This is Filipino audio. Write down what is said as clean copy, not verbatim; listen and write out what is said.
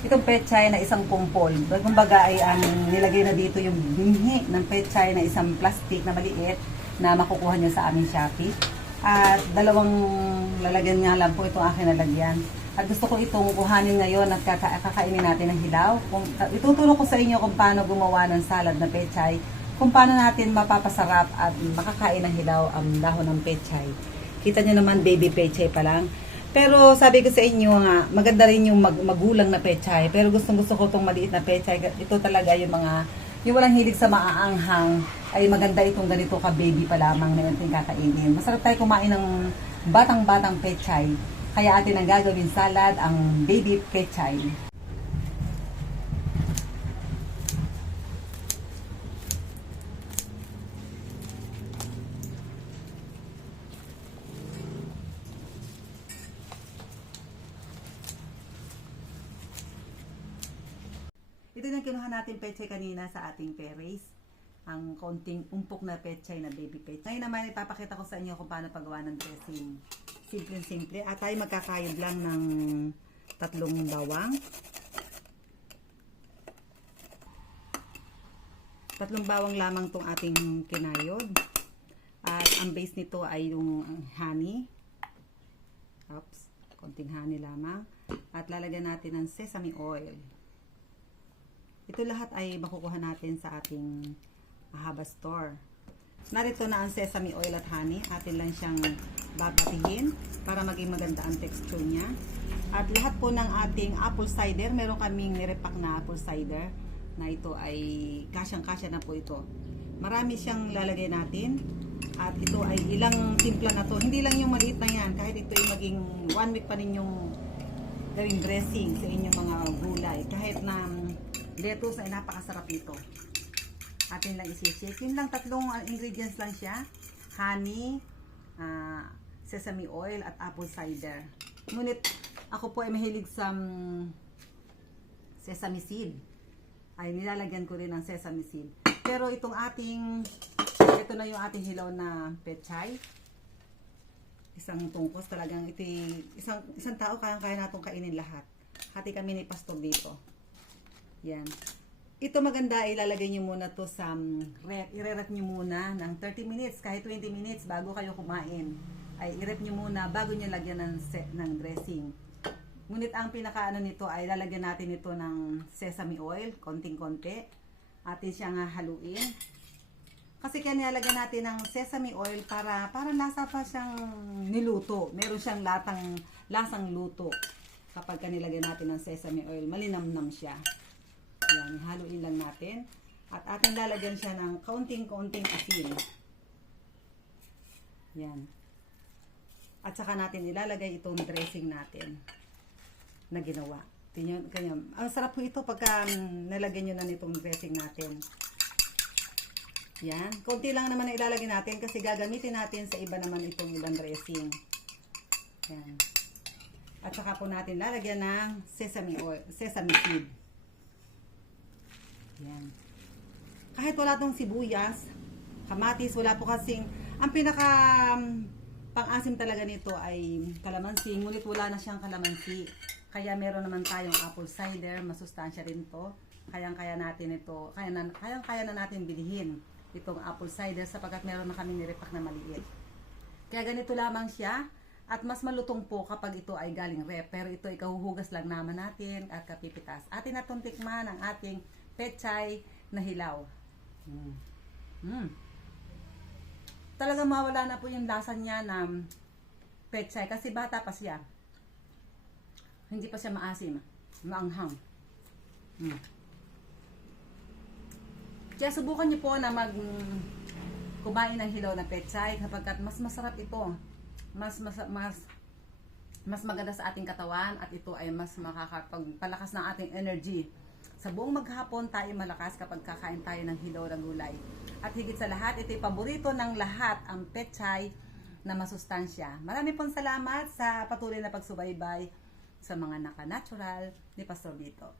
Itong pechay na isang kumpol. Kumbaga ay nilagay na dito yung binhi ng pechay na isang plastic na maliit na makukuha nyo sa aming Shopee. At dalawang lalagyan nga lang po itong aking nalagyan. At gusto ko itong kuhanin ngayon at kakainin natin ng hilaw. Ituturo ko sa inyo kung paano gumawa ng salad na pechay, kung paano natin mapapasarap at makakain ng hilaw ang dahon ng pechay. Kita nyo naman, baby pechay pa lang. Pero sabi ko sa inyo nga, maganda rin yung magulang na pechay. Pero gusto ko itong maliit na pechay. Ito talaga yung walang hilig sa maaanghang, ay maganda itong ganito ka baby pa lamang na natin kakainin. Masarap tayo kumain ng batang-batang pechay. Kaya atin ang gagawin salad, ang baby pechay. Ito yung kinuha natin pechay kanina sa ating peres. Ang konting umpok na pechay na baby pechay. Ngayon naman ipapakita ko sa inyo kung paano paggawa ng dressing. Simple-simple. At tayo magkakayod lang ng 3 bawang. 3 bawang lamang tong ating kinayod. At ang base nito ay yung honey. Oops. Konting honey lamang. At lalagyan natin ng sesame oil. Ito lahat ay makukuha natin sa ating Ahaba store. Narito na ang sesame oil at honey. Atin lang siyang babatihin para maging maganda ang texture niya. At lahat po ng ating apple cider, meron kaming nirepack na apple cider na ito ay kasyang-kasya na po ito. Marami siyang lalagay natin. At ito ay ilang timpla na to. Hindi lang yung maliit na yan. Kahit ito ay maging 1 week pa ninyong gawing dressing sa inyong mga gulay. Kahit na lettuce ay napakasarap nito. Atin lang isi-shake. Yun lang 3 ingredients lang siya. Honey, sesame oil, at apple cider. Ngunit ako po ay mahilig sa sesame seed. Ay nilalagyan ko rin ng sesame seed. Pero ito na yung ating hilaw na pechay. Isang tungkos talagang ito, isang tao kaya natong kainin lahat. Hati kami ni pastor dito. Yan. Ito maganda, ilalagay nyo muna to sa rep. I-rep nyo muna ng 30 minutes, kahit 20 minutes bago kayo kumain. Ay i-rep nyo muna bago nyo lagyan ng dressing. Ngunit ang pinakaano nito ay lalagyan natin ito ng sesame oil, konting-konti. Atin siyang haluin. Kasi kaya nilalagyan natin ng sesame oil para lasa pa siyang niluto. Meron siyang lasang luto. Kapag nilagyan natin ng sesame oil, malinamnam siya. Yan, haluin lang natin. At ating lalagyan siya ng kaunting-kaunting asin. Yan. At saka natin ilalagay itong dressing natin na ginawa. Kanya, ang sarap po ito pagka nalagyan nyo na nitong dressing natin. Yan. Kaunti lang naman na ilalagay natin kasi gagamitin natin sa iba naman itong ibang dressing. Yan. At saka po natin lalagyan ng sesame oil, sesame seed. Yan. Kahit wala tong sibuyas, kamatis, wala po kasing, ang pinaka pang-asim talaga nito ay kalamansi, ngunit wala na siyang kalamansi. Kaya meron naman tayong apple cider, masustansya rin to. Kayang-kaya natin ito, kayang-kaya na natin bilhin itong apple cider sapagkat meron na kami nirepack na maliit. Kaya ganito lamang siya. At mas malutong po kapag ito ay galing rep. Pero ito ay kahuhugas lang naman natin at kapipitas. Atin na itong tikman ang ating pechay na hilaw. Talagang mawala na po yung lasa niya ng pechay. Kasi bata pa siya. Hindi pa siya maasim. Maanghang. Kaya subukan niyo po na kumain ng hilaw na pechay kapag mas masarap ito. Mas maganda sa ating katawan at ito ay mas makakapagpalakas ng ating energy. Sa buong maghapon tayo malakas kapag kakain tayo ng hilaw na gulay. At higit sa lahat, ito ay paborito ng lahat, ang pechay na masustansya. Marami pong salamat sa patuloy na pagsubaybay sa mga naka-natural ni Pastor Vito.